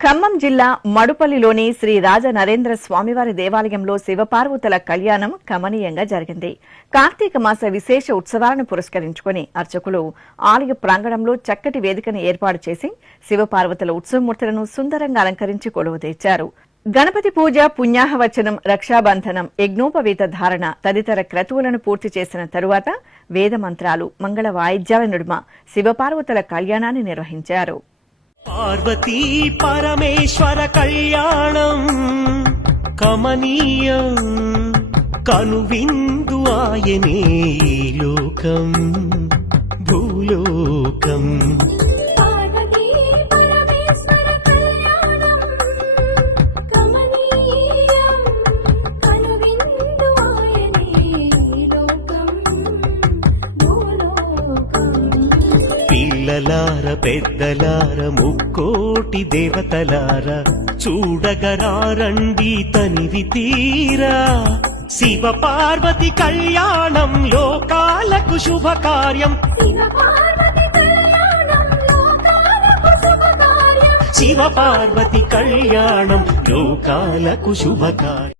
ఖమ్మం జిల్లా మడుపల్లిలోని శ్రీ రాజ నరేంద్ర స్వామివారి దేవాలయంలో శివపార్వతుల కళ్యాణం కమనీయంగా జరిగింది. కార్తీక మాస విశేష ఉత్సవాలను పురస్కరించుకుని అర్చకులు ఆలయ ప్రాంగణంలో చక్కటి వేదికను ఏర్పాటు చేసి శివపార్వతుల ఉత్సవమూర్తులను సుందరంగా అలంకరించి కొలువుదీర్చారు. గణపతి పూజ, పుణ్యాహవచనం, రక్షాబంధనం, యజ్ఞోపవీత ధారణ తదితర క్రతువులను పూర్తి చేసిన తరువాత వేదమంత్రాలు, మంగళ వాయిద్యాల నడుమ శివపార్వతుల కళ్యాణాన్ని నిర్వహించారు. పార్వతీ పరమేశ్వర కళ్యాణం కమనీయం కనువిందు ఆయనే లోకం భూలోకం. పిల్లలార పెద్దలార ముక్కోటి దేవతలార చూడగరారండి తనివి తీరా. శివ పార్వతి కళ్యాణం లోకాలకు శుభకార్యం. శివ పార్వతి కళ్యాణం లోకాలకు శుభకార్యం.